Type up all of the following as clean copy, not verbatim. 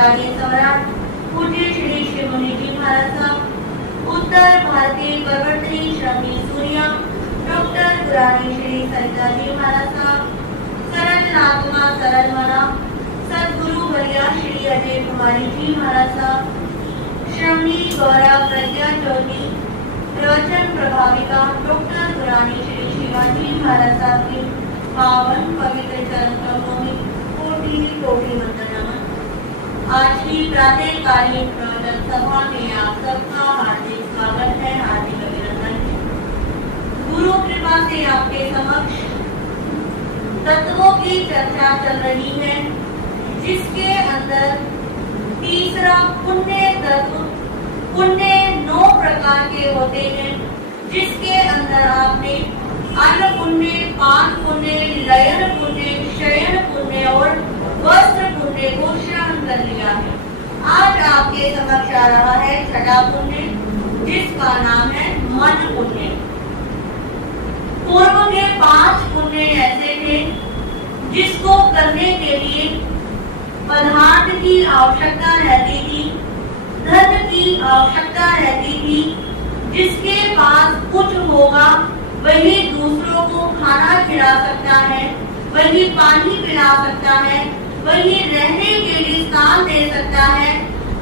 आचार्य सम्राट पूज्य श्री श्री मुनि जी महाराज साहब, उत्तर भारतीय प्रवर्तनी श्रमी सूर्या डॉक्टर पुरानी श्री सरिता जी महाराज साहब, सरल आत्मा सरल मना सदगुरु वर्या श्री अजय कुमारी जी महाराज साहब, श्रमी गौरा प्रज्ञा ज्योति प्रवचन प्रभाविका डॉक्टर पुरानी श्री शिवाजी महाराज साहब की पावन पवित्र चरण कमलों में कोटि कोटि वंदन नमन। आज की प्रातःकालीन प्रवचन सभा में आप सबका हार्दिक स्वागत है, हार्दिक अभिनंदन है। गुरु कृपा से आपके समक्ष तत्वों की चर्चा चल रही है, जिसके अंदर तीसरा पुण्य तत्व, पुण्य 9 प्रकार के होते हैं, जिसके अंदर आपने अन्न पुण्य, पान पुण्य, लयन पुण्य, शयन पुण्य और वस्त्र पुण्य को श्रवण कर लिया है। आज आपके समक्ष आ रहा है छठा पुण्य, जिसका नाम है मन पुण्य। पूर्व के 5 पुण्य ऐसे थे जिसको करने के लिए पदार्थ की आवश्यकता रहती थी, धन की आवश्यकता रहती थी। जिसके पास कुछ होगा वही दूसरों को खाना खिला सकता है, वही पानी पिला सकता है, वही रहने के लिए स्थान दे सकता है,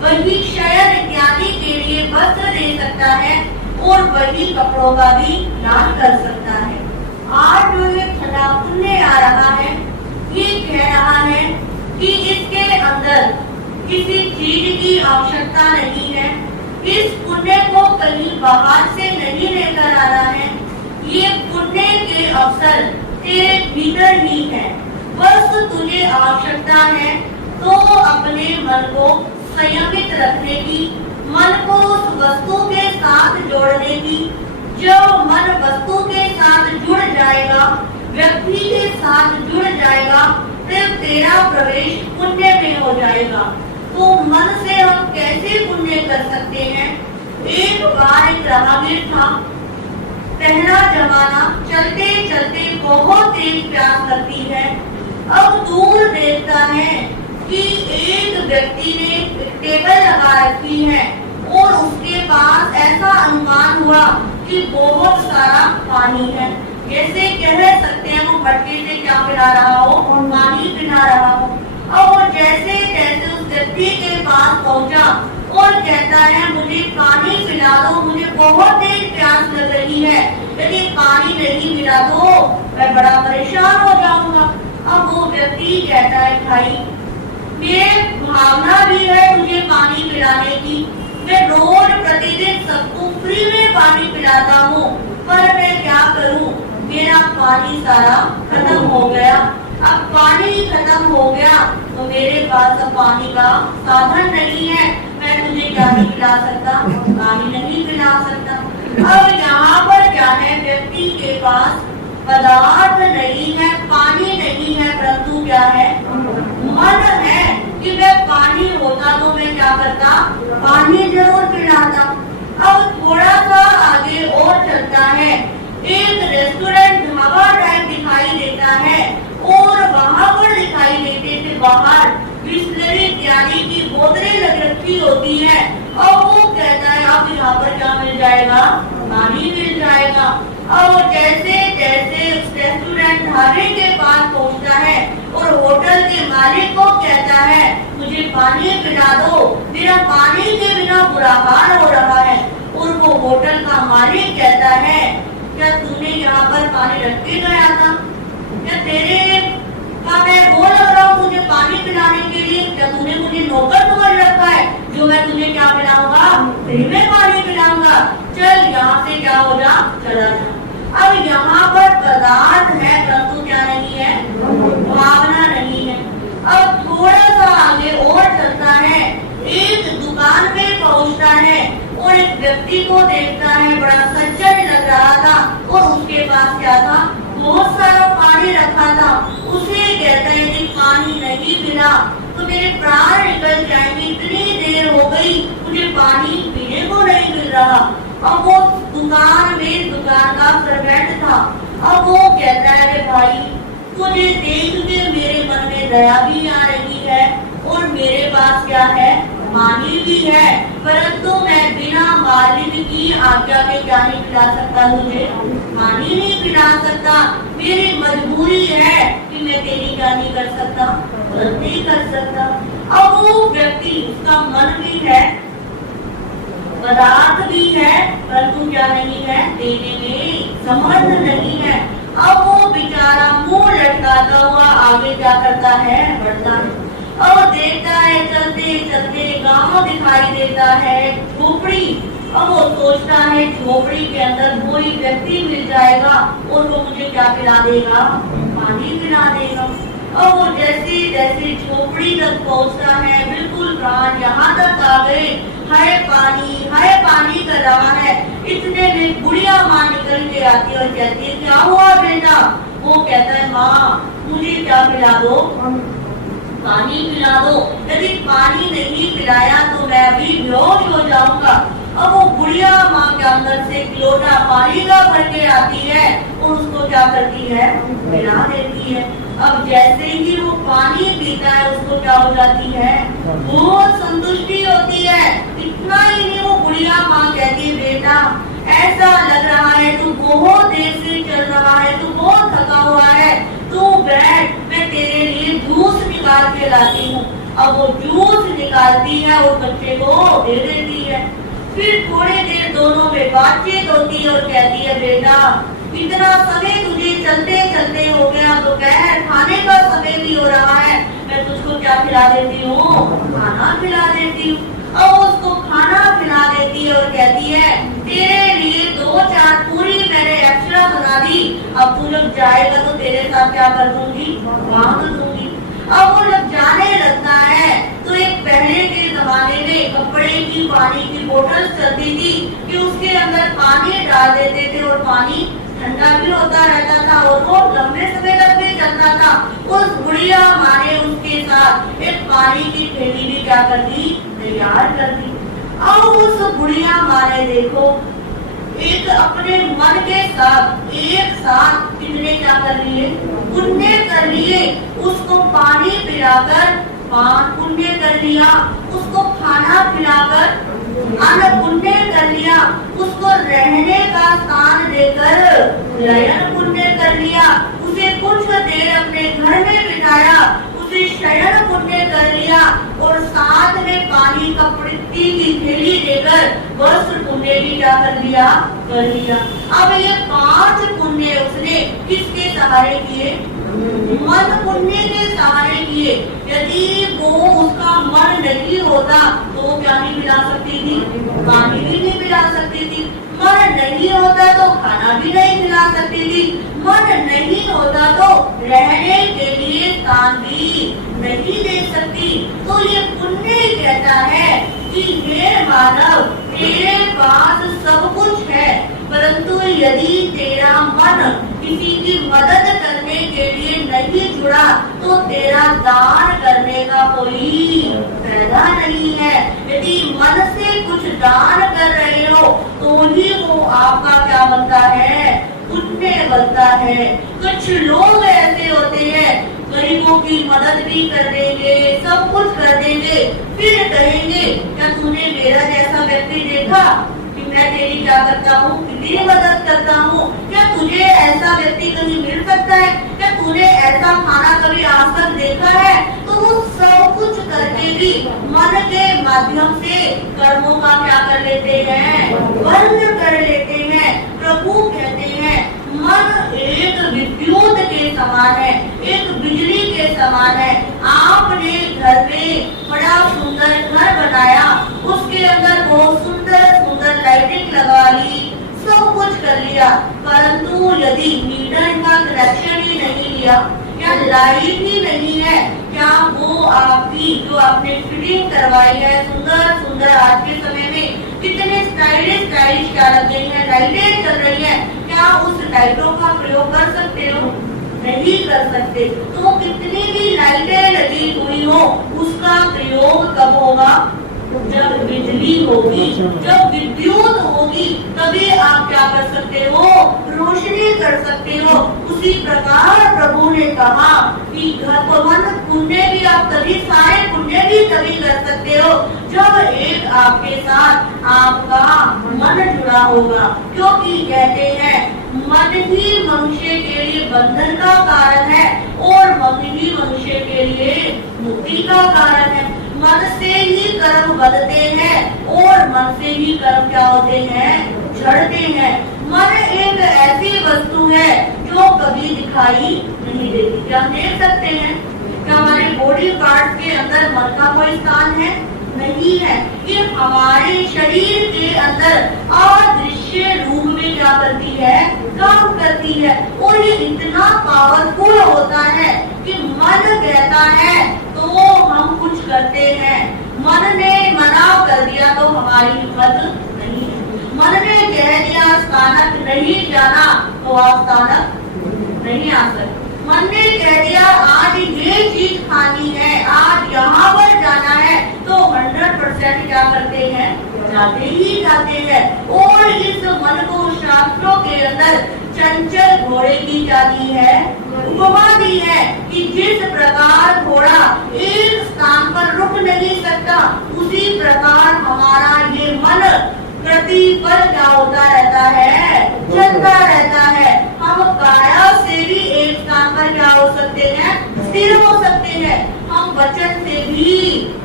वही शयन इत्यादि के लिए वस्त्र दे सकता है और वही कपड़ों का भी दान कर सकता है। आज जो ये छठा पुण्य आ रहा है, ये कह रहा है कि इसके अंदर किसी चीज की आवश्यकता नहीं है, इस पुण्य को कहीं बाहर से नहीं लेकर आना है, ये पुण्य के अवसर तेरे भीतर ही है। बस तुझे आवश्यकता है तो अपने मन को संयमित रखने की, मन को उस वस्तु के साथ जोड़ने की। जब मन वस्तु के साथ जुड़ जाएगा, व्यक्ति के साथ जुड़ जाएगा, तब तेरा प्रवेश पुण्य में हो जाएगा। तो मन से हम कैसे पुण्य कर सकते हैं? एक बार एक राहगीर था। पहला जमाना, चलते चलते बहुत तेज प्यास लगती है। अब दूर देखता है कि एक व्यक्ति ने टेबल लगा रखी है और उसके पास ऐसा अनुमान हुआ कि बहुत सारा पानी है। जैसे कह सकते हैं वो मटके से क्या पिला रहा हो और पानी पिला रहा हो। और जैसे जैसे उस व्यक्ति के पास पहुंचा और कहता है मुझे पानी पिला दो, मुझे बहुत तेज प्यास लग रही है, यदि पानी नहीं मिला तो मैं बड़ा परेशान हो जाऊंगा। अब वो व्यक्ति कहता है भाई, मेरे भावना भी है मुझे पानी पिलाने की, मैं रोज प्रतिदिन सबको फ्री में पानी पिलाता हूँ, पर मैं क्या करूँ, मेरा पानी सारा खत्म हो गया। अब पानी खत्म हो गया तो मेरे पास अब पानी का साधन नहीं है, मैं तुझे क्या नहीं पिला सकता, पानी नहीं पिला सकता। अब यहाँ पर क्या है, व्यक्ति के पास पदार्थ नहीं है, पानी नहीं है, परंतु क्या है, मन है कि मैं पानी होता तो मैं क्या करता, पानी जरूर पिलाता। अब थोड़ा सा आगे और चलता है, एक रेस्टोरेंट ढाबा टाइप दिखाई देता है और वहाँ पर दिखाई देते थे बाहर बिस्लरी इत्यादि की बोतलें लग रखी होती है। और वो कहता है अब यहाँ पर क्या मिल जाएगा, पानी मिल जाएगा। और जैसे जैसे उस रेस्टोरेंट ढाबे के पास पहुँचता है और होटल के मालिक को कहता है मुझे पानी पिला दो, मेरा पानी के बिना बुरा हाल हो रहा है। और वो होटल का मालिक कहता है क्या तूने यहाँ पर पानी रख के गया था, क्या तेरे का मैं वो लग रहा हूँ मुझे पानी पिलाने के लिए, क्या तूने मुझे नौकर समझ रखा है जो मैं तुझे क्या पिलाऊंगा, फ्री में पानी पिलाऊंगा, चल यहाँ से क्या हो जा, चला जा। अब यहाँ पर पदार्थ है परंतु क्या नहीं है, भावना नहीं है। अब थोड़ा सा आगे और चलता है, एक दुकान पे पहुँचता है और एक व्यक्ति को देखता है, बड़ा सज्जन लग रहा था और उसके पास क्या था, बहुत सारा पानी रखा था। उसे कहता है कि पानी नहीं मिला तो मेरे प्राण निकल जाएंगे, इतनी देर हो गई मुझे पानी पीने को नहीं मिल रहा। अब वो दुकान में दुकान का सर्वेंट था। अब वो कहता है भाई तुझे देख के मेरे मन में दया भी आ रही है और मेरे पास क्या है, पानी भी है, परंतु मैं बिना मालिक की आज्ञा के क्या नहीं पिला सकता, तुझे पानी नहीं पिला सकता। मेरी मजबूरी है कि मैं तेरी क्या नहीं कर सकता, मदद नहीं कर सकता। अब वो व्यक्ति, उसका मन भी है, पदार्थ भी है, परंतु क्या नहीं है, देने में समर्थ नहीं है। अब वो बेचारा मुंह लटकाता हुआ आगे क्या करता है, बढ़ता है और देखता है, चलते चलते गांव दिखाई देता है, झोपड़ी। अब वो सोचता है झोपड़ी के अंदर कोई व्यक्ति मिल जाएगा और वो मुझे क्या पिला देगा, पानी पिला देगा। और वो जैसे जैसे झोपड़ी तक पहुंचता है, बिल्कुल प्राण यहाँ तक आ गए, हाय पानी कर रहा है। इतने में बुढ़िया माँ निकल के आती है और कहती है, क्या हुआ बेटा? वो कहता है, माँ मुझे क्या पिला दो, पानी पिला दो। यदि पानी नहीं पिलाया तो मैं अभी बेहोश हो जाऊंगा। अब वो बुढ़िया माँ के अंदर से लोटा पानी का भर के आती है और उसको क्या करती है, पिला देती है। अब जैसे ही वो पानी पीता है, उसको क्या हो जाती है, बहुत संतुष्टि होती है। इतना ही नहीं, वो बुढ़िया माँ कहती है, बेटा ऐसा लग रहा है तू बहुत देर से चल रहा है, तू बहुत थका हुआ है, तू बैठ, मैं तेरे लिए जूस निकाल के लाती हूँ। अब वो जूस निकालती है और बच्चे को दे देती है। फिर थोड़ी देर दोनों में बातचीत होती है और कहती है, बेटा इतना समय तुझे चलते चलते हो गया, दोपहर खाने का समय भी हो रहा है, मैं तुझको क्या खिला देती हूँ, खाना खिला देती हूँ। अब उसको खाना खिला देती है और कहती है, तेरे लिए 2-4 पूरी मैंने एक्स्ट्रा बना दी, अब तू जब जाएगा तो तेरे साथ क्या कर दूंगी, बांध दूंगी। अब वो जब जाने लगता है तो एक पहले के जमाने में कपड़े की पानी की बोतल चलती थी कि उसके अंदर पानी डाल देते थे और पानी ठंडा भी होता रहता था और वो लंबे समय तक भी चलता था। उस बुढ़िया माँ ने उसके साथ एक पानी की थैली भी क्या कर दी, तैयार कर दी। अब उस बुढ़िया माँ ने देखो एक अपने मन के साथ एक साथ कितने क्या कर लिए, पुण्य कर लिए। उसको पानी पिलाकर पुण्य कर लिया, उसको खाना खिलाकर अन्न पुण्य कर लिया, उसको रहने का स्थान देकर लयन पुण्य कर लिया, उसे कुछ देर अपने घर में बिताया, उसे शयन पुण्य कर लिया और साथ में पानी का पृथ्वी की थैली देकर वस्त्र पुण्य भी क्या कर लिया, कर लिया। अब ये 5 पुण्य उसने किसके सहारे किए, मन पुण्य के सहारे किए। यदि वो उसका मन नहीं होता तो वो क्या नहीं मिला सकती थी, पानी भी नहीं मिला सकती थी। मन नहीं होता तो खाना भी नहीं खिला सकती थी। मन नहीं होता तो रहने के लिए स्थान भी नहीं दे सकती। तो ये पुण्य कहता है कि हे मानव, तेरे पास सब कुछ है, परंतु यदि तेरा मन किसी की मदद करने के लिए नहीं जुड़ा तो तेरा दान करने का कोई फायदा नहीं है। यदि मन से कुछ दान कर रहे हो तो ही वो आपका क्या बनता है, पुण्य बनता है। कुछ लोग ऐसे होते हैं, गरीबों की मदद भी कर देंगे, सब कुछ कर देंगे, फिर कहेंगे क्या तूने मेरा जैसा व्यक्ति देखा कि मैं तेरी क्या करता हूँ, कितनी मदद करता हूँ, क्या तुझे ऐसा व्यक्ति कभी मिल सकता है, क्या तूने ऐसा खाना कभी आज तक देखा है। तो वो सब कुछ करके भी मन के माध्यम से कर्मों का क्या कर लेते हैं, बंद कर लेते हैं। प्रभु कहते हैं मन एक विद्युत के समान है, एक बिजली के समान है। आपने घर में बड़ा सुंदर घर बनाया, उसके अंदर बहुत सुंदर सुंदर लाइटिंग लगा ली, सब कुछ कर लिया, परंतु यदि मीटर का कनेक्शन ही नहीं लिया या लाइट ही नहीं है, क्या वो आपकी जो आपने फिटिंग करवाई है सुंदर सुंदर, आज के समय में कितने स्टाइलिश क्या लग गई है, लाइटें चल रही है, क्या उस लाइटों का प्रयोग कर सकते हो, नहीं कर सकते। तो कितनी भी लाइटें लगी हुई हो, उसका प्रयोग कब होगा, जब बिजली होगी, जब विद्युत होगी, तभी आप क्या कर सकते हो, रोशनी कर सकते हो। उसी प्रकार प्रभु ने कहा कि मन पुण्य भी आप तभी सारे पुण्य भी तभी कर सकते हो जब एक आपके साथ आपका मन जुड़ा होगा, क्योंकि कहते हैं मन ही मनुष्य के लिए बंधन का कारण है और मन ही मनुष्य के लिए मुक्ति का कारण है। मन से ही कर्म बढ़ते हैं और मन से ही कर्म क्या होते हैं, झड़ते हैं। मन एक ऐसी वस्तु है जो कभी दिखाई नहीं देती। क्या हम देख सकते हैं? क्या हमारे बॉडी पार्ट के अंदर मन का कोई स्थान है? नहीं है। ये हमारे शरीर के अंदर अदृश्य रूप में क्या करती है, काम करती है। और ये इतना पावरफुल होता है कि मन कहता है तो हम कुछ करते हैं। मन ने मना कर दिया तो हमारी हिम्मत नहीं है। मन ने कह दिया स्थानक नहीं जाना तो आप स्थानक नहीं आ सकते। मन ने कह दिया आज ये चीज खानी है, आज यहाँ पर जाना है, तो 100% क्या करते हैं, जाते ही जाते हैं। और इस मन को शास्त्रों के अंदर चंचल घोड़े की क्या दी है, उपमा दी है कि जिस प्रकार घोड़ा एक स्थान पर रुक नहीं सकता, उसी प्रकार हमारा ये मन प्रतिपल क्या होता रहता है, चलता रहता है। हम काया से भी एक स्थान पर क्या हो सकते हैं, स्थिर हो सकते हैं। हम वचन से भी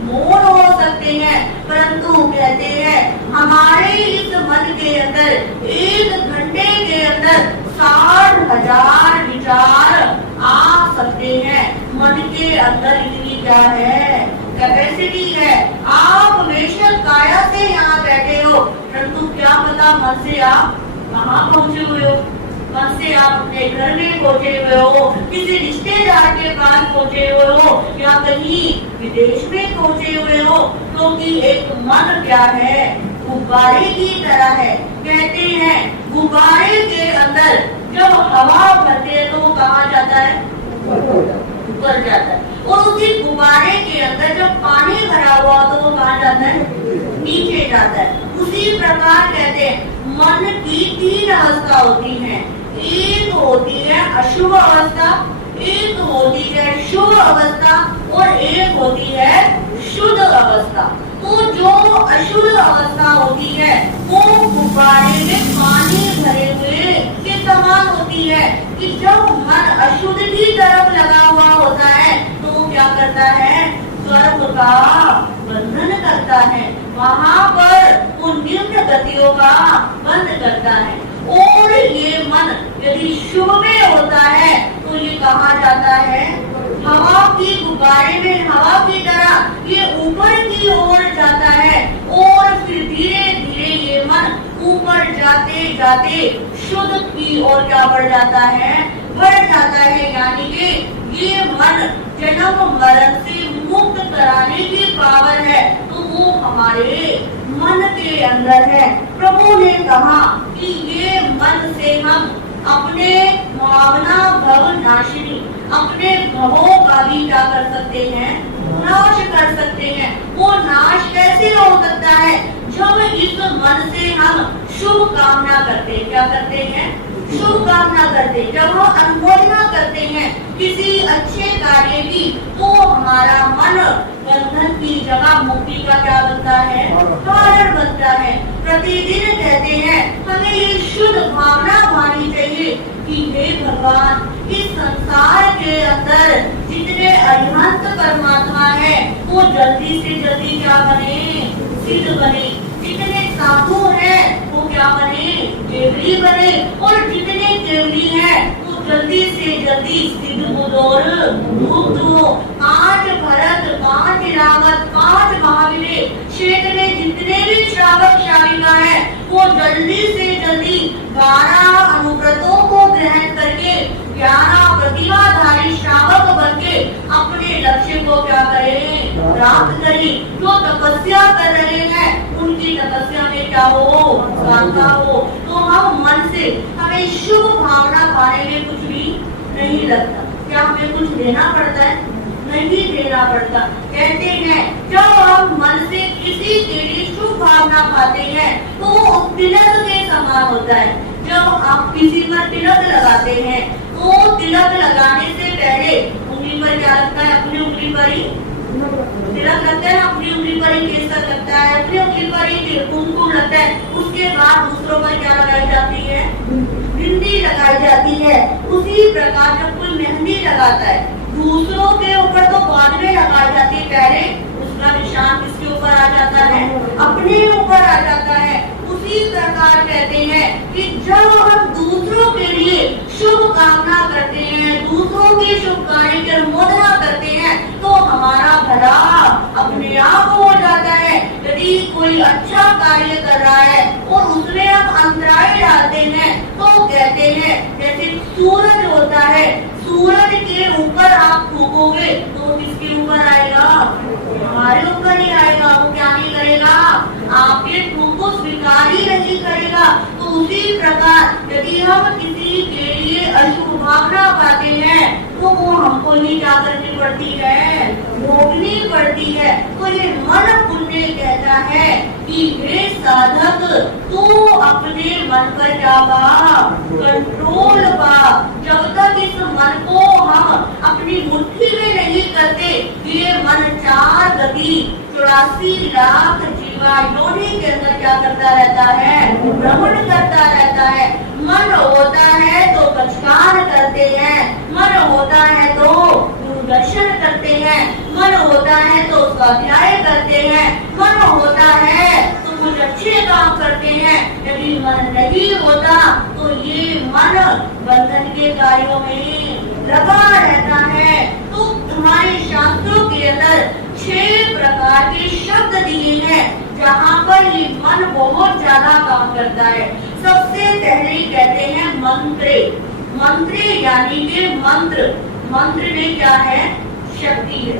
मौन हो सकते हैं, परंतु कहते हैं हमारे इस मन के अंदर 1 घंटे के अंदर 60,000 विचार आ सकते हैं। मन के अंदर इतनी क्या है, कैपेसिटी है। आप बेशक काया से यहाँ बैठे हो, परंतु क्या पता मन से आप कहाँ पहुँचे हुए हो। मन से आप अपने घर में पहुँचे हुए हो, किसी रिश्तेदार के पास पहुँचे हुए हो, या कहीं विदेश में पहुँचे हुए हो, क्योंकि एक मन क्या है, गुब्बारे की तरह है। कहते हैं गुब्बारे के अंदर जब हवा भरते हैं तो वो कहाँ जाता है, ऊपर जाता है। और उसी गुब्बारे के अंदर जब पानी भरा हुआ तो वो कहाँ जाता है, नीचे जाता है। उसी प्रकार कहते हैं मन की 3 अवस्था होती है। एक होती है अशुभ अवस्था, एक होती है शुभ अवस्था और एक होती है शुद्ध अवस्था। तो जो अशुद्ध अवस्था होती है वो गुब्बारे में पानी भरे हुए के समान होती है कि जब मन अशुद्ध की तरफ लगा हुआ होता है तो वो क्या करता है, स्वर्ग का बंधन करता है, वहाँ पर वो निम्न गतियों का बंद करता है। और ये मन यदि शुभ में होता है तो ये कहाँ जाता है, हवा की गुब्बारे में हवा की तरह ये ऊपर की ओर जाता है। और फिर धीरे धीरे ये मन ऊपर जाते जाते शुद्ध की ओर क्या बढ़ जाता है, बढ़ जाता है। यानी कि ये मन जन्म मरण से मुक्त कराने की पावर है, तो वो हमारे मन के अंदर है। प्रभु ने कहा कि ये मन से हम अपने भावना भव नाशिनी, अपने भवों का भी क्या कर सकते हैं, नाश कर सकते हैं। वो नाश कैसे हो सकता है, जब इस मन से हम शुभ कामना करते हैं। क्या करते हैं, शुभ कामना करते हैं। जब हम अनुमोदना करते हैं किसी अच्छे कार्य की, तो हमारा मन बंधन की जगह मुक्ति का क्या बनता है, कारण बनता है। प्रतिदिन कहते हैं हमें ये शुद्ध भावना मानी चाहिए कि हे भगवान, इस संसार के अंदर जितने अरिहंत परमात्मा है वो जल्दी से जल्दी क्या बने, सिद्ध बने। जितने साधु हैं वो क्या बने, केवली बने। और जितने केवली हैं वो जल्दी से जल्दी सिद्ध बुद्ध और मुक्त हो। 5 भरत, 5 रावत, 5 महावीर क्षेत्र में जितने भी श्रावक श्राविका है वो जल्दी से जल्दी 12 अनुव्रतों को ग्रहण करके 11 प्रतिभाधारी श्रावक बन के अपने लक्ष्य को क्या करें, प्राप्त करें। जो तपस्या कर रहे हैं उनकी तपस्या में क्या हो, सफलता हो। तो हम मन से हमें शुभ भावना पाने में कुछ भी नहीं लगता। क्या हमें कुछ देना पड़ता है, नहीं देना पड़ता। कहते हैं जब हम मन से किसी के लिए शुभ भावना पाते हैं तो वो तिलक के समान होता है। जब आप किसी पर तिलक लगाते हैं तो तिलक लगाने से पहले उंगली पर क्या लगता है, अपनी उंगली पर ही तिलक लगता कुमकुम लगता है, उसके बाद दूसरों पर क्या लगाई जाती है? मेहंदी लगाई जाती है। उसी प्रकार जब कोई मेहंदी लगाता है, दूसरों के ऊपर तो बाद में लगाई जाती है, पहले उसका निशान किसके ऊपर आ जाता है? अपने ऊपर आ जाता है। उसी प्रकार कहते हैं कि जब हम दूसरों के लिए शुभ कामना करते हैं, दूसरों के शुभ कार्य की अनुमोदना करते हैं, तो हमारा भला अपने आप हो जाता है। यदि कोई अच्छा कार्य कर रहा है और उसमें हम अंतराय डालते हैं, तो कहते हैं जैसे सूरज होता है, सूरज के ऊपर आप फूकोगे तो किसके ऊपर आएगा? हमारे ऊपर ही आएगा। वो क्या नहीं करेगा? आपके फूक को स्वीकार ही नहीं करेगा। तो उसी प्रकार यदि हम किसी के लिए अशुभ भावना पाते हैं, तो वो हमको ही क्या करनी पड़ती है? भोगनी पड़ती है। तो ये मन पुण्य कहता है कि हे साधक, तू अपने मन पर क्या पा? कंट्रोल पा। जब तक इस मन को हम अपनी मुट्ठी में नहीं करते, ये मन 4 गति 84 लाख जीवा योनि के अंदर क्या करता रहता है? भ्रमण करता रहता है। मन होता है तो बचकान करते हैं, मन होता है तो दूरदर्शन करते हैं, मन होता है तो स्वाध्याय करते हैं, मन होता है तो कुछ अच्छे काम करते हैं। यदि मन नहीं होता तो ये मन बंधन के कार्यों में लगा रहता है। तो हमारे शास्त्रों के अंदर 6 प्रकार के शब्द दिए हैं जहाँ पर ये मन बहुत ज्यादा काम करता है। सबसे पहले कहते हैं मंत्रे। मंत्रे यानी कि मंत्र। मंत्र में क्या है? शक्ति है।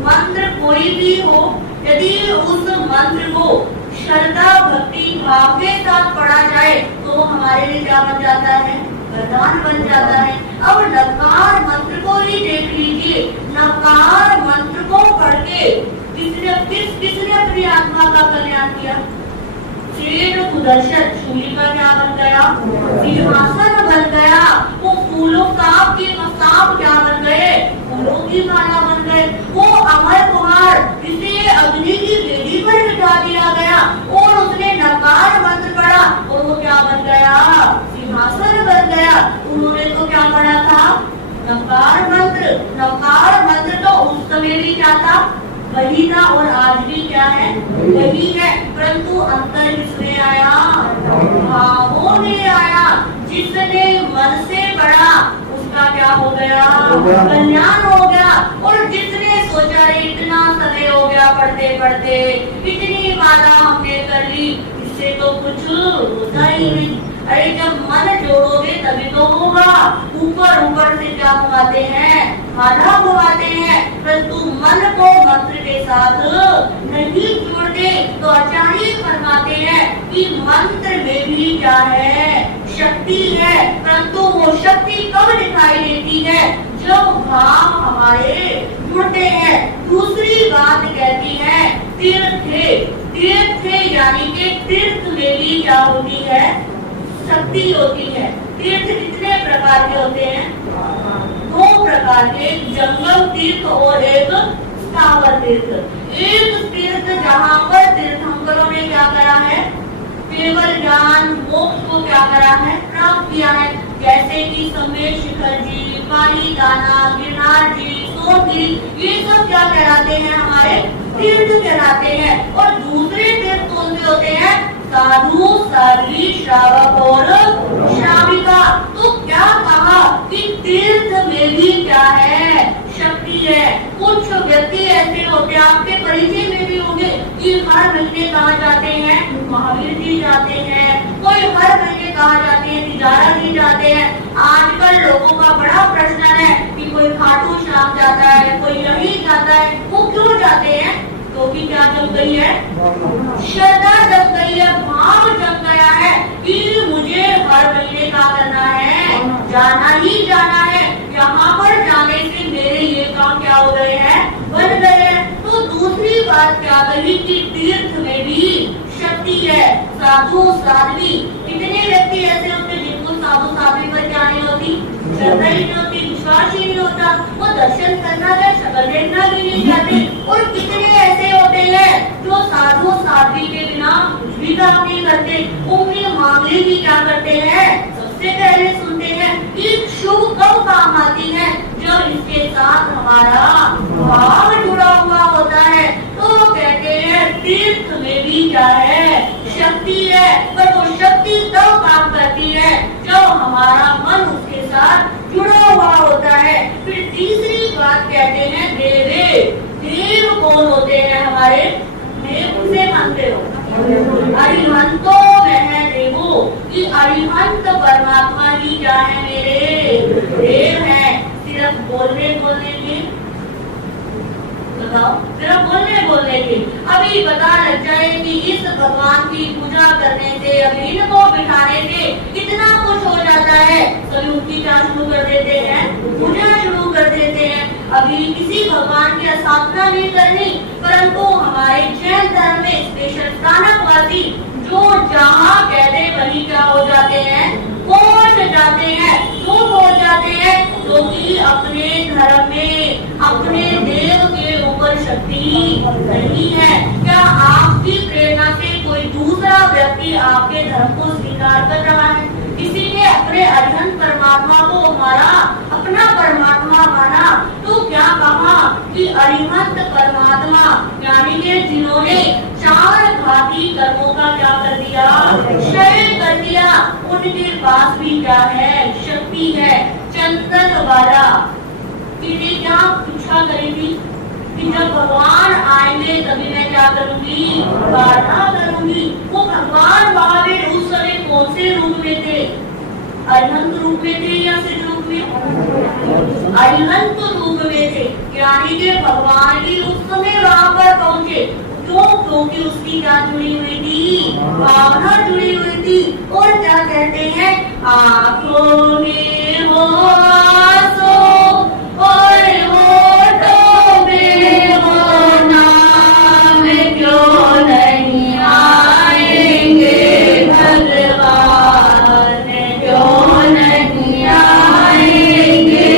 मंत्र कोई भी हो, यदि उस मंत्र को श्रद्धा भक्ति भाव के साथ पढ़ा जाए तो हमारे लिए क्या बन जाता है? वरदान बन जाता है। अब नकार मंत्र को ही देख लीजिए। नकार मंत्र को पढ़ के किसने अपनी आत्मा का कल्याण किया? सुदर्शन शूली का क्या बन गया? सिंहासन बन गया। वो फूलों सांप के सांप क्या बन गए? फूलों की माला बन गए। वो अमर कुमार जिसे अग्नि की वेदी पर बिठा दिया गया और उसने नकार मंत्र पढ़ा और वो क्या बन गया? सिंहासन बन गया। उन्होंने तो क्या पढ़ा था? नकार मंत्र। नकार मंत्र तो उस समय भी क्या था? वही था और आज भी क्या है? वही है। परंतु अंतर किसमें आया? भावों में आया। जिसने मन से पढ़ा उसका क्या हो गया? कल्याण हो गया। और जिसने सोचा इतना समय हो गया पढ़ते पढ़ते, इतनी माला हमने कर ली, इससे तो कुछ होता ही नहीं। अरे जब मन जोड़ोगे तभी तो होगा। ऊपर ऊपर से क्या घुमाते हैं? माला घुमाते हैं, परंतु मन को मंत्र के साथ नहीं जोड़ते। तो आचार्य फरमाते हैं कि मंत्र में भी क्या है? शक्ति है। परंतु वो शक्ति कब दिखाई देती है? जब भाव हमारे जुड़ते हैं। दूसरी बात कहती है तीर्थे। तीर्थे यानी कि तीर्थ में भी क्या होती है? शक्ति होती है। तीर्थ कितने प्रकार के होते हैं? 2 प्रकार के, जंगम तीर्थ और एक स्थावर तीर्थ। एक तीर्थ जहाँ पर तीर्थंकरों ने क्या करा है? केवल ज्ञान मोक्ष को क्या करा है? प्राप्त किया है। जैसे कि समेत शिखर जी, पाली दाना, गिरनार जी, सोनगिरी, ये सब क्या कहलाते हैं? हमारे तीर्थ कहलाते हैं। और दूसरे तीर्थ कौन से होते हैं? साधु, साध्वी, श्रावक और श्राविका। तो क्या कहा कि तीर्थ में भी क्या है? शक्ति है। कुछ व्यक्ति ऐसे होते हैं, आपके परिचय में भी होंगे, कि हर महीने कहाँ जाते हैं? महावीर जी जाते हैं। कोई हर महीने कहाँ जाते हैं? तिजारा जी जाते हैं। आजकल लोगों का बड़ा प्रश्न है कि कोई खाटू श्याम जाता है, कोई यही जाता है। वो क्यों जाते हैं? क्योंकि क्या जम गई है? श्रद्धा जम गई है, भाव जम गया है कि मुझे हर महीने क्या करना है? जाना ही जाना है। यहाँ पर जाने से मेरे ये काम क्या हो गए हैं? बन गए हैं। तो दूसरी बात क्या कही कि तीर्थ में भी शक्ति है। साधु साध्वी, कितने व्यक्ति ऐसे होते जिनको साधु साध्वी पर क्या नहीं होती? श्रद्धा ही नहीं होती, विश्वास ही नहीं होता। वो दर्शन करना है, शक्ल देखना भी नहीं चाहते। और कितने ऐसे होते हैं जो साधु साध्वी के बिना काम नहीं करते, उनके मामले भी क्या करते हैं, सबसे पहले सुनते हैं। इच्छुक कब काम आती है, जब इसके साथ हमारा भाव जुड़ा हुआ होता है। तो कहते हैं तीर्थ में भी क्या है, शक्ति है, पर वो शक्ति तब काम करती है जब हमारा मन उसके साथ जुड़ा हुआ होता है। फिर तीसरी बात कहते हैं देवे। देव कौन होते हैं हमारे, देव उसे मानते हो, अरिहंतो में देवो, कि अरिहंत परमात्मा ही क्या है, मेरे देव है। सिर्फ बोलने के, बताओ, सिर्फ बोलने के अभी पता लग जाए कि इस भगवान की पूजा करने से, अभी इनको बिठाने से कितना कुछ हो जाता है। सभी उनकी क्या शुरू कर देते हैं, पूजा शुरू कर देते हैं। अभी किसी भगवान की स्थापना नहीं करनी, परंतु हमारे जैन धर्म में स्पेशल स्थानकवासी जो जहाँ कह दे वही क्या हो जाते हैं, पहुंच जाते हैं। क्यों पहुंच जाते हैं, क्योंकि अपने धर्म में अपने देव के ऊपर शक्ति नहीं है। क्या आपकी प्रेरणा से कोई दूसरा व्यक्ति आपके धर्म को स्वीकार कर रहा है? किसी ने अपने अरिहंत परमात्मा को हमारा अपना परमात्मा माना, तो क्या कहा कि अरिहंत परमात्मा यानी कि जिन्होंने 4 घाती कर्मों का क्या कर दिया, क्षय कर दिया, उनके पास भी क्या है, शक्ति है। चंदन वाला इन्हें क्या पूछा करी थी कि जब भगवान आएंगे तभी मैं क्या करूंगी, प्रार्थना करूंगी। वो भगवान महावीर उस समय कौन से रूप में थे, अरिहंत रूप में थे या सिद्ध रूप में, अरिहंत रूप में थे। यानी कि भगवान भी उस समय वहां पर पहुंचे, क्यों, क्योंकि उसकी क्या जुड़ी हुई थी, भावना जुड़ी हुई थी। और क्या कहते हैं, आंखों में हो आंसू और होठों में हो नाम, क्यों नहीं आएंगे भगवान, क्यों नहीं आएंगे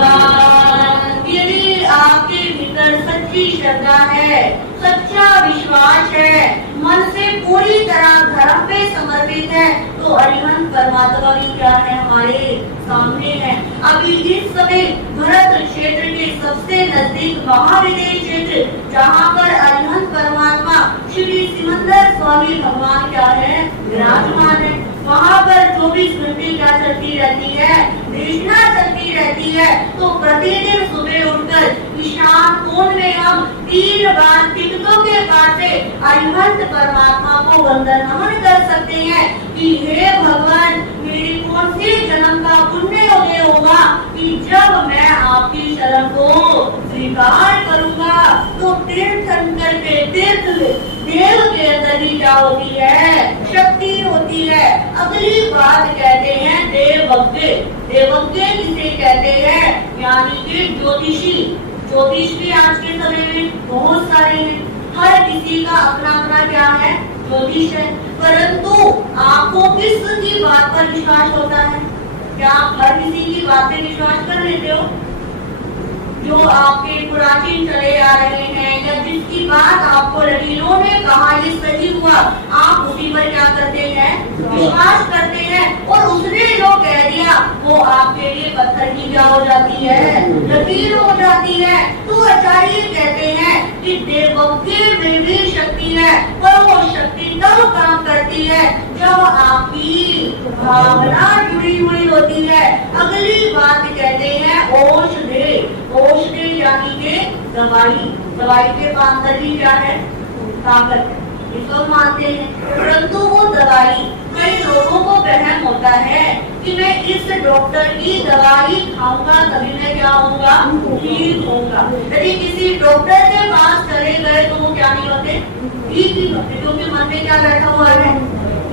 भगवान। यदि आपके भीतर सच्ची श्रद्धा है, सच्चा विश्वास है, मन से पूरी तरह धर्म पे समर्पित है, तो अरिहंत परमात्मा भी क्या है, हमारे सामने है। अभी इस समय भरत क्षेत्र के सबसे नजदीक महाविदेश क्षेत्र, जहाँ पर अरिहंत परमात्मा श्री सिमंदर स्वामी भगवान क्या है, विराजमान है। वहाँ पर 24 घंटे क्या चलती रहती है, देशना चलती रहती है। तो प्रतिदिन सुबह उठकर ईशान कोण में हम 3 बार टिकटों के पास से अरिहंत परमात्मा को वंदन नमन कर सकते हैं कि हे भगवान, मेरी कौन सी जन्म का पुण्य उदय होगा कि जब मैं आपकी शरण को स्वीकार करूंगा। तो तीर्थंकर के तीर्थ देव के अंदर ही क्या होती है, शक्ति होती है। अगली बात कहते हैं देवज्ञ। देवज्ञ किसे कहते हैं, यानी कि ज्योतिषी। ज्योतिष भी आज के समय में बहुत सारे हैं, हर किसी का अपना अपना क्या है, ज्योतिष है। परंतु आपको किस की बात पर विश्वास होता है, क्या आप हर किसी की बात पे विश्वास कर लेते हो? जो आपके प्राचीन चले आ रहे हैं या जिसकी बात आपको लगी, इन्होंने कहा ये सही हुआ, आप उसी पर क्या करते हैं, विश्वास करते हैं। और उसने जो कह दिया वो आपके लिए पत्थर की क्या हो जाती है, लकीर हो जाती है। तो आचार्य कहते हैं कि देवज्ञ में भी शक्ति है, पर वो शक्ति तब काम करती है जब आपकी भावना जुड़ी हुई होती है। अगली बात कहते हैं औषधे। औषधे यानी के दवाई। दवाई के अंदर भी क्या है, ताकत है, इसको मानते हैं। परंतु वो दवाई, कई लोगों को वहम होता है कि मैं इस डॉक्टर की दवाई खाऊंगा तभी मैं क्या होऊंगा, ठीक होऊंगा। यदि किसी डॉक्टर के पास चले गए तो वो क्या नहीं होते, ठीक ही होते, क्योंकि मन में क्या बैठा हुआ है,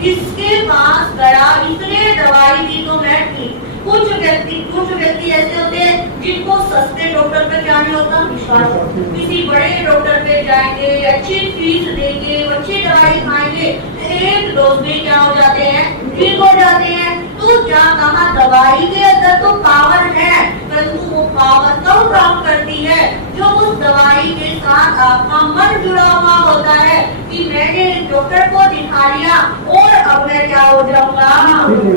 इसके पास गया, इसने दवाई दी तो मैं ठीक। कुछ व्यक्ति ऐसे होते हैं जिनको सस्ते डॉक्टर पे क्या नहीं होता, विश्वास। किसी बड़े डॉक्टर पे जाएंगे, अच्छी फीस देंगे, अच्छी दवाई खाएंगे, 1 डोज में क्या हो जाते हैं, ठीक हो जाते हैं। तो क्या कहा, दवाई के अंदर तो पावर है, परंतु वो पावर कब काम करती है, जो उस दवाई के साथ आपका मन जुड़ा हुआ होता है कि मैंने डॉक्टर को दिखा लिया और अब मैं क्या हो जाऊंगा,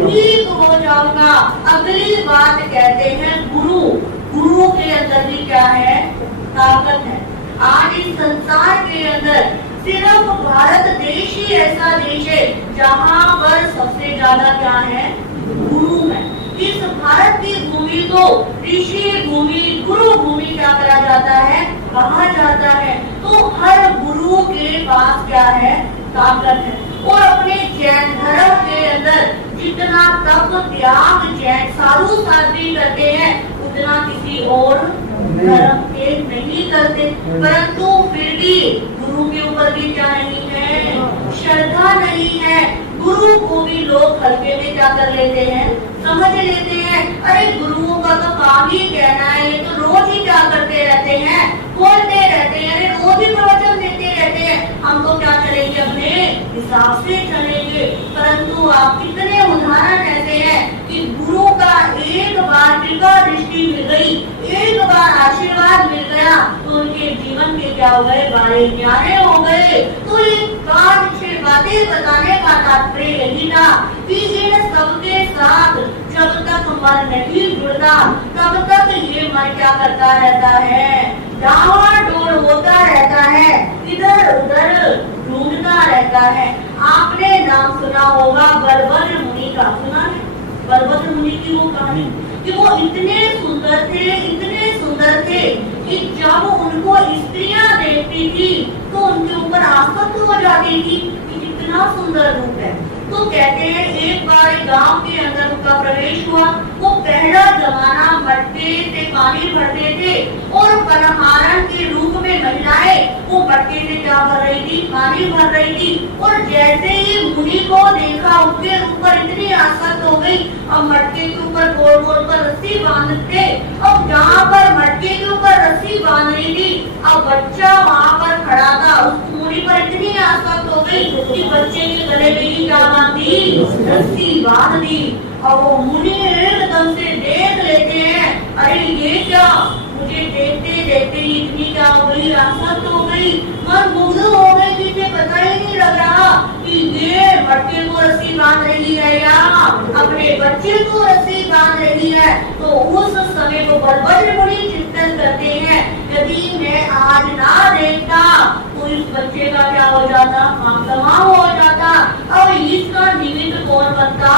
ठीक हो जाऊंगा। अगली बात कहते हैं गुरु। गुरु के अंदर भी क्या है, ताकत है। आज इस संसार के अंदर सिर्फ भारत देश ही ऐसा देश है जहाँ पर सबसे ज्यादा क्या है, गुरु है। इस भारत की भूमि को ऋषि भूमि, गुरु भूमि क्या करा जाता है, कहा जाता है। तो हर गुरु के पास क्या है, ताकत है। और अपने जैन धर्म के अंदर जितना तप त्याग जैन साधु साध्वी करते हैं उतना किसी और धर्म के नहीं करते। परंतु फिर भी गुरु के ऊपर भी क्या नहीं है, श्रद्धा नहीं है। गुरु को भी लोग हल्के में क्या कर लेते हैं, समझ लेते हैं। अरे गुरुओं का तो काम ही कहना है, ये तो रोज ही क्या करते रहते हैं, बोलते रहते हैं, अरे रोज ही प्रवचन देते रहते हैं, हम तो क्या चलेंगे, अपने हिसाब से चलेंगे। परंतु आप कितने उदाहरण ऐसे हैं कि गुरु का एक बार कृपा दृष्टि मिल गई, एक बार आशीर्वाद मिल गया तो उनके जीवन के क्या हो गए, बारे न्यारे हो गए। तो ये 5-6 बातें बताने का तात्पर्य यही था कि इन सबके साथ जब तक मन नहीं जुड़ता तब तक ये मन क्या करता रहता है, डावाडोल होता रहता है, इधर उधर ढूंढता रहता है। आपने नाम सुना होगा बलभद्र मुनि का, सुना है बलभद्र मुनि की वो कहानी कि वो इतने सुंदर थे, इतने सुंदर थे कि जब उनको स्त्रियां देखती थी तो उनके ऊपर आसक्त हो जाती थी कि कितना सुंदर रूप है। तो कहते हैं एक बार गांव के अंदर उनका प्रवेश हुआ। वो पहला जमाना मटके से पानी भरते थे और पलहारन के रूप में महिलाएं वो मटके से क्या भर रही थी, पानी भर रही थी। और जैसे ही मुनि को देखा उसके ऊपर इतनी आसक्त हो गई। अब मटके के ऊपर गोल गोल पर रस्सी बांधते, अब जहाँ पर मटके के ऊपर रस्सी बांध रही थी अब बच्चा वहाँ पर खड़ा था, उस मुनि पर इतनी आसक्त हो गई कि बच्चे के गले में ही क्या बांधी, रस्सी बांध दी। और वो मुनि एकदम से देख लेते हैं, अरे ये क्या, मुझे देखते देखते ही इतनी क्या हो गई, आसक्त हो गई, मन मुग्ध हो गई, जिसे पता ही नहीं लग रहा कि ये मटके को रस्सी बांध रही है या अपने बच्चे को रस्सी बांध रही है। तो उस समय को बलभद्र मुनि चिंतन करते हैं, यदि मैं आज ना देखता तो इस बच्चे का क्या हो जाता, आत्मा हो जाता। अब इसका निमित्त कौन बनता,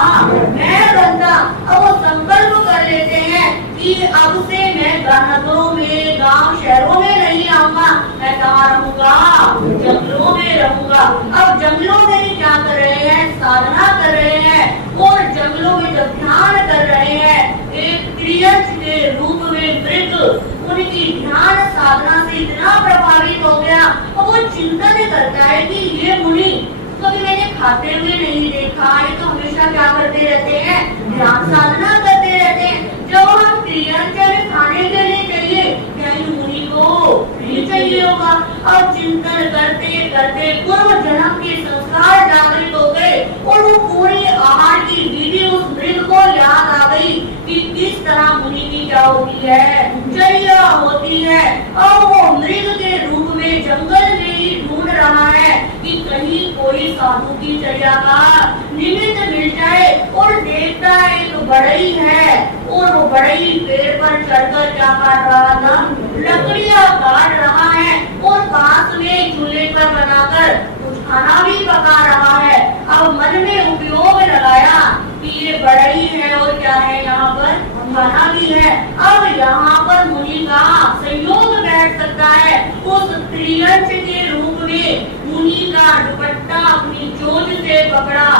मैं बनता। अब वो संकल्प कर लेते हैं कि अब से मैं नगरों में, गांव शहरों में नहीं आऊंगा, मैं कहाँ रहूंगा, जंगलों में रहूंगा। अब जंगलों में भी क्या कर रहे हैं, साधना कर रहे हैं। और जंगलों में जब ध्यान कर रहे हैं, एक त्रियंश के रूप में मृग उनकी ध्यान साधना से इतना प्रभावित हो गया। और वो चिंतन करता है कि ये मुनि कभी मैंने खाते हुए नहीं देखा, ये तो हमेशा क्या करते रहते हैं, ध्यान साधना करते रहते हैं। जब हम त्रियंश में खाने के लिए चाहिए, क्या इन मुनि को नहीं चाहिए होगा। और चिंतन करते करते पूर्व जन्म के संस्कार जागृत हो गए और वो पूरी आहार की विधि उस मृग को याद आ गई कि किस तरह मुनि की क्या होती है, चर्या होती है। और वो मृग के रूप में जंगल में ही ढूंढ रहा है कि कहीं कोई साधु की चर्या का निमित्त मिल जाए। और देखता है एक बढ़ई है और वो बढ़ई पेड़ पर चढ़कर क्या काट रहा था, लकड़ियां काट रहा है और पास में चूल्हे पर बनाकर कुछ खाना भी पका रहा है। अब मन में उपयोग लगाया कि ये बढ़ई है और क्या है, यहाँ पर खाना भी है। अब यहाँ पर मुनि का संयोग बैठ सकता है। उस त्रियंश के रूप में मुनि का दुपट्टा अपनी चोंच से पकड़ा,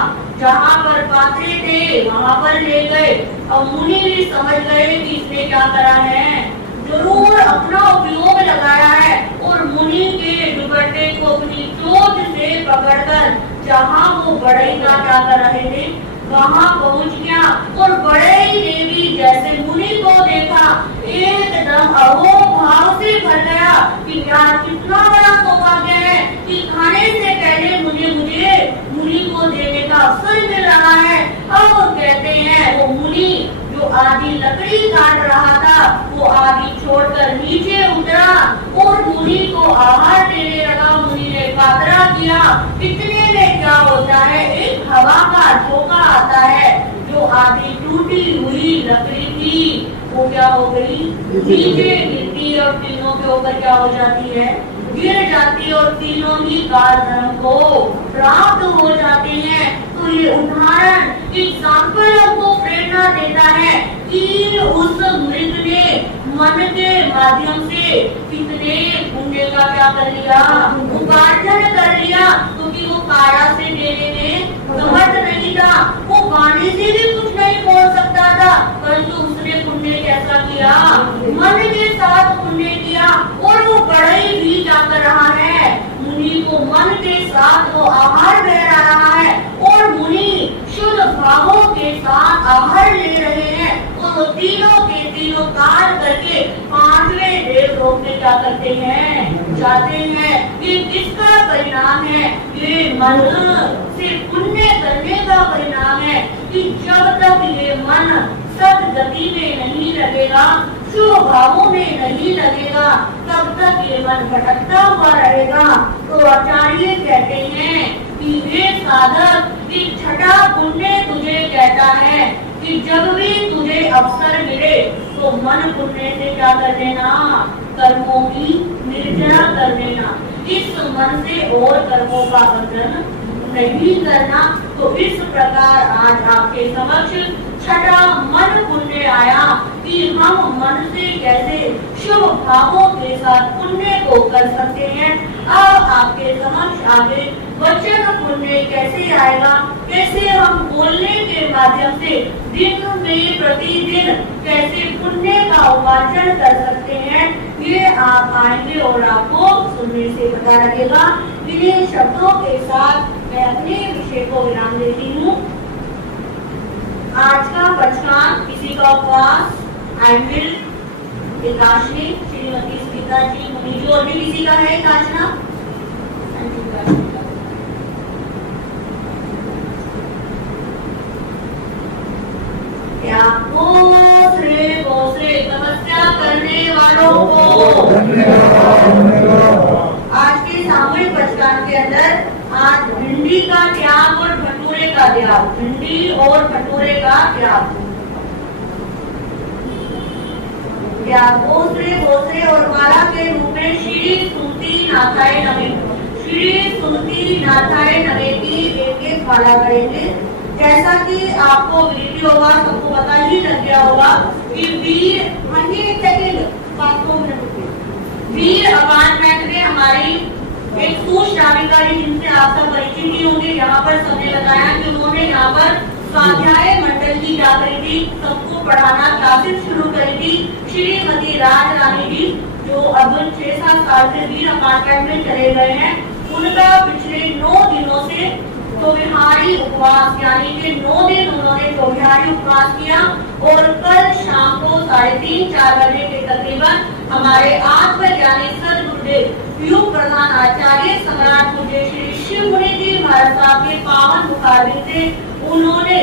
जहाँ पर पात्रे थे वहाँ पर ले गए। और मुनि भी समझ गए कि इसने क्या करा है, जरूर अपना उपयोग लगाया है। और मुनि के दुपट्टे को अपनी चोंच से पकड़कर जहाँ वो बढ़ई का क्या कर रहे थे वहाँ पहुँच गया। और बढ़ई ने भी जैसे मुनि को देखा एकदम अहोभाव से भर गया कि यार कितना बड़ा सौभाग्य है कि खाने से पहले मुझे मुनि को देने का अवसर मिल रहा है। अब वो कहते हैं वो मुनि जो आदि लकड़ी काट रहा था वो आदि छोड़कर नीचे उतरा और मुनि को आहार झोंका आता है, जो आधी टूटी हुई लकड़ी थी वो क्या हो गई, नीचे गिरती और तीनों के ऊपर क्या हो जाती है, गिर जाती है और तीनों ही काल धर्म को प्राप्त हो जाते हैं। तो ये उदाहरण एग्जाम्पल हमको प्रेरणा देता है कि उस मृग ने मन के माध्यम से कितने पुण्य का क्या कर लिया, उपार्जन कर लिया, क्योंकि वो काया से देने में समर्थ नहीं था, वो वाणी से भी कुछ नहीं बोल सकता था, परंतु उसने पुण्य कैसा किया, मन के साथ पुण्य किया और वो बढ़ई भी जाकर रहा है। मुनि को मन के साथ वो आहार ले रहा है और मुनि शुद्ध भावों के साथ आहार ले रहे हैं, तो तीनों के तीनों कार्य करके पांचवें देवलोक में क्या करते हैं, जाते हैं। ये किसका परिणाम है, ये मन से पुण्य करने का परिणाम है कि जब तक ये मन सदगति में नहीं लगेगा, शुभ भावों में नहीं लगेगा, तब तक ये मन भटकता हुआ रहेगा। तो आचार्य कहते हैं कि वे साधक, कि छठा पुण्य तुझे कहता है कि जब भी तुझे अवसर मिले तो मन पुण्य से क्या कर लेना, कर्मों की निर्जरा कर लेना, इस मन से और कर्मों का बंधन नहीं करना। तो इस प्रकार आज आपके समक्ष छठा मन पुण्य आया कि हम मन से कैसे शुभ भावों के साथ पुण्य को कर सकते हैं। अब आपके समक्ष आगे वचन पुण्य कैसे आएगा, कैसे हम बोलने के माध्यम से दिन में प्रतिदिन कैसे पुण्य का उपार्जन कर सकते हैं, ये आप आएंगे और आपको सुनने से पता लगेगा। इन्हीं शब्दों के साथ मैं अपने विषय को विराम देती हूँ। आज का बचकान, किसी का उपवास, आइमिल, एकादशी, श्रीमती स्मिता जी, मुनि जी, और भी किसी का है एकादशना? क्या दूसरे तपस्या करने वालों को आज के सामूहिक बचकान के अंदर आज भिंडी का त्याग और भटूरे का त्याग, भिंडी और भटूरे का त्याग, भोसरे और माला के रूप में श्री सुमति नाथाय नमे, श्री सुमति नाथाय नमे की एक एक माला करेंगे। जैसा कि आपको वीडियो होगा, सबको पता ही लग गया होगा कि वीर अपार्टमेंट में हमारी एक सूचनाधिकारी जिनसे आप सब परिचित ही होंगे, यहाँ पर सबने बताया कि उन्होंने यहाँ पर स्वाध्याय मंडल की क्या करी थी, सबको पढ़ाना क्लासेस शुरू करी थी। श्रीमती राज रानी जी जो अब 6-7 साल से वीर अपार्टमेंट में चले गए हैं, उनका पिछले 9 दिनों से चौबिहारी उपवास, यानी कि 9 दिन उन्होंने चौबिहारी उपवास किया और कल शाम को 3:30-4 बजे के तकरीबन हमारे आत्मज्ञानी सदगुरुदेव योग प्रधान आचार्य सम्राट पूज्य श्री शिव मुनि जी महाराज साहब के पावन मुखारबिंद से उन्होंने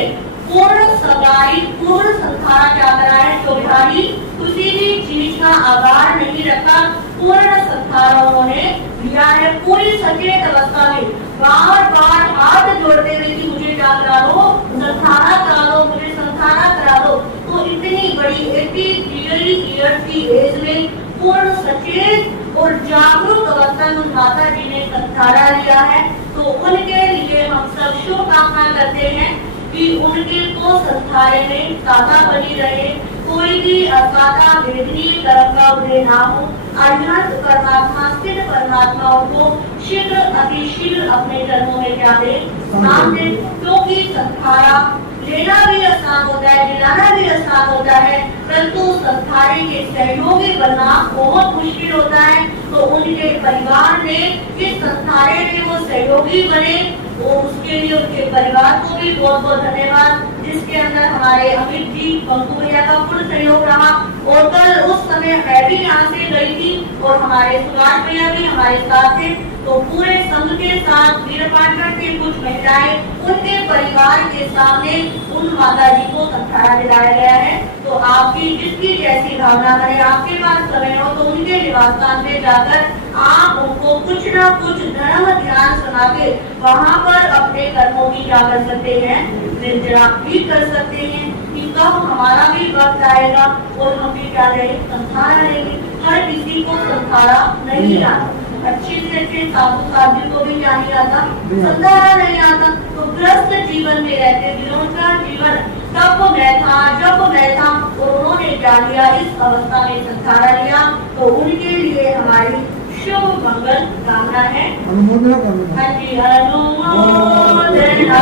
पूर्ण सगाई, पूर्ण संस्कार क्या करा है, चौबिहारी, किसी भी चीज का आधार नहीं रखा, पूर्ण संस्कार उन्होंने लिया है। पूरी सचेत अवस्था में बार बार हाथ जोड़ते हुए कि मुझे क्या करा दो, संस्थाना करा दो, मुझे संस्थाना करा दो। तो इतनी बड़ी 83 इयर्स की एज में पूर्ण सचेत और जागरूक अवस्था में माता जी ने संस्थाना लिया है। तो उनके लिए हम सब शुभकामना करते हैं कि उनके को संस्थाने में साधा बनी रहे, कोई भी असाधा वेदनीय कर्म का उदय ना हो, अनंत परमात्मा स्थिर परमात्मा उनको शीघ्र अतिशीघ्र अपने कर्मों में क्या दे, नाम दे। क्योंकि संस्थारा लेना भी आसान होता है, दिलाना भी आसान होता है, परंतु संस्थारी के सहयोगी बनना बहुत मुश्किल होता है। तो उनके परिवार ने इस संस्थारे में वो सहयोगी बने, वो उसके लिए उनके परिवार को भी बहुत बहुत धन्यवाद, जिसके अंदर हमारे अमित जी, बंकू भैया का पूर्ण सहयोग रहा। और कल उस समय मैं भी यहाँ से गई थी और हमारे सुभाष भैया भी हमारे साथ थे। तो पूरे संघ के साथ वीर अपार्टमेंट की कुछ महिलाएं, उनके परिवार के सामने उन माता जी को संस्थाना दिलाया गया है। तो आपकी जिसकी जैसी भावना करे, आपके पास समय हो तो उनके निवास स्थान में जाकर आप उनको कुछ न कुछ धर्म ध्यान सुना के वहाँ पर अपने कर्मों की क्या कर सकते हैं, निर्जरा भी कर सकते हैं कि कब हमारा भी वक्त आएगा और हम भी क्या रहे, संसारा रहेंगे। हर किसी को संसारा नहीं आता, अच्छे से अच्छे साधु साध्वी को भी क्या नहीं आता, संसारा नहीं आता। तो ग्रस्त जीवन में रहते दिनों का जीवन तब मैं था जब मैं था, और उन्होंने क्या लिया, इस अवस्था में संसारा लिया। तो उनके लिए हमारी शुभ मंगल कामना है। अनुमोदना करना। हाँ जी, अनुमोदना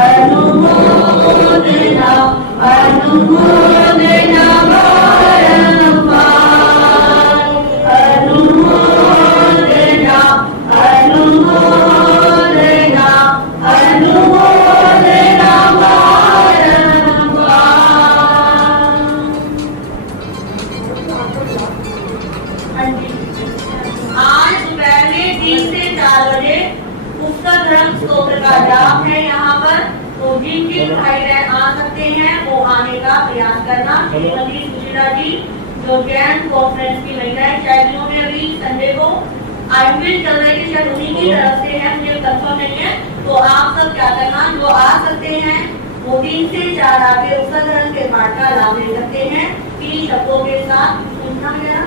अनुमोदना अनुमोदना बारंबार, अनुमोदना अनुमोदना अनुमोदना बारंबार। हाँ जी, आज दोपहर में 3 से 4 बजे उसका धर्म स्तोत्र का जाप है यहाँ पर। तो जिनके भाई बहन आ सकते हैं वो आने का प्रयास करना। श्रीमती सुशीला जी जो जैन कॉन्फ्रेंस की महिला है, शायद उन्होंने अभी संडे को आईपीएल चल रही है, शायद उन्हीं की तरफ से है, मुझे कंफर्म नहीं है। तो आप सब क्या करना, जो आ सकते हैं वो 3 से 4 आके उसका धर्म के पाठ का लाभ ले सकते हैं। 3 शब्दों के साथ सुनना है।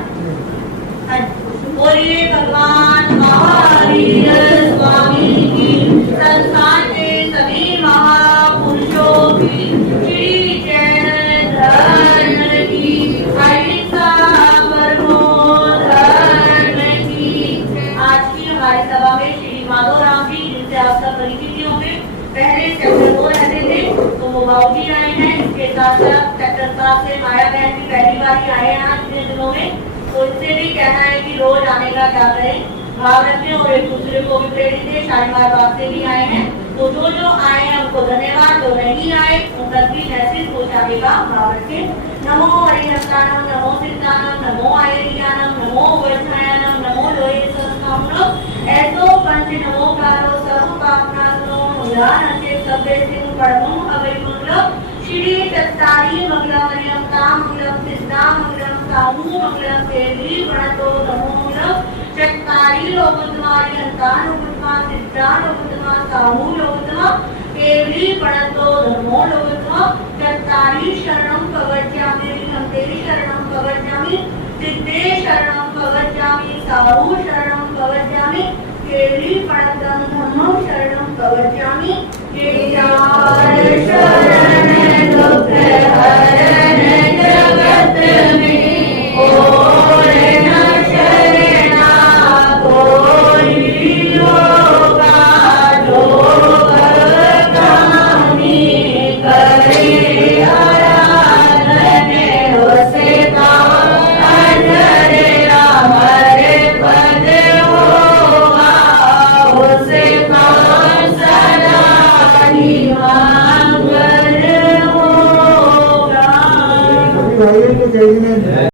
बोलिए भगवान महावीर स्वामी की, संसार के सभी महापुरुषों की, श्री जैन धर्म की, अहिंसा परमो धर्म की। आज की हमारी सभा में श्री माधोराम जी, जिनसे आप सब परिचित ही होंगे, पहले सेक्टर 2 रहते थे, तो वो बाबू जी आए हैं। इसके साथ साथ सेक्टर 7 से माया बहन भी पहली बार ही आए हैं आज इतने दिनों में। तो इससे भी कहना है कि रोज आने का क्या करें, भाव रखें और एक दूसरे को भी प्रेरित दें। शालीमार बाग से भी आए हैं, तो जो आए हैं उनको धन्यवाद, जो नहीं आए उन तक भी मैसेज पहुंचाने का भाव रखें। नमो हरिहस्तानम, नमो सिद्धानम, नमो आयरियानम, नमो वैष्णयानम, नमो लोहे संस्थानम, ऐसो पंच नमो कारो सर्व पापनाशनो मुलानते सब्बे सिंह पढ़ो अवै मंगलम, श्री चत्तारी मंगलम मरियम मंगलम सिद्धाम मंगलम साहू मंगलम देवी प्रणतो नमो मंगलम, चत्तारी लोकतमारी अंतान लोकतमा सिद्धान लोकतमा साहू लोकतमा देवी प्रणतो नमो लोकतमा, चत्तारी शरणम प्रवज्यामि हम तेरी शरणम प्रवज्यामि, सिद्धे शरणम प्रवज्यामि साहू शरणम प्रवज्यामि, देवी प्रणतम धम्मं शरणम प्रवज्यामि।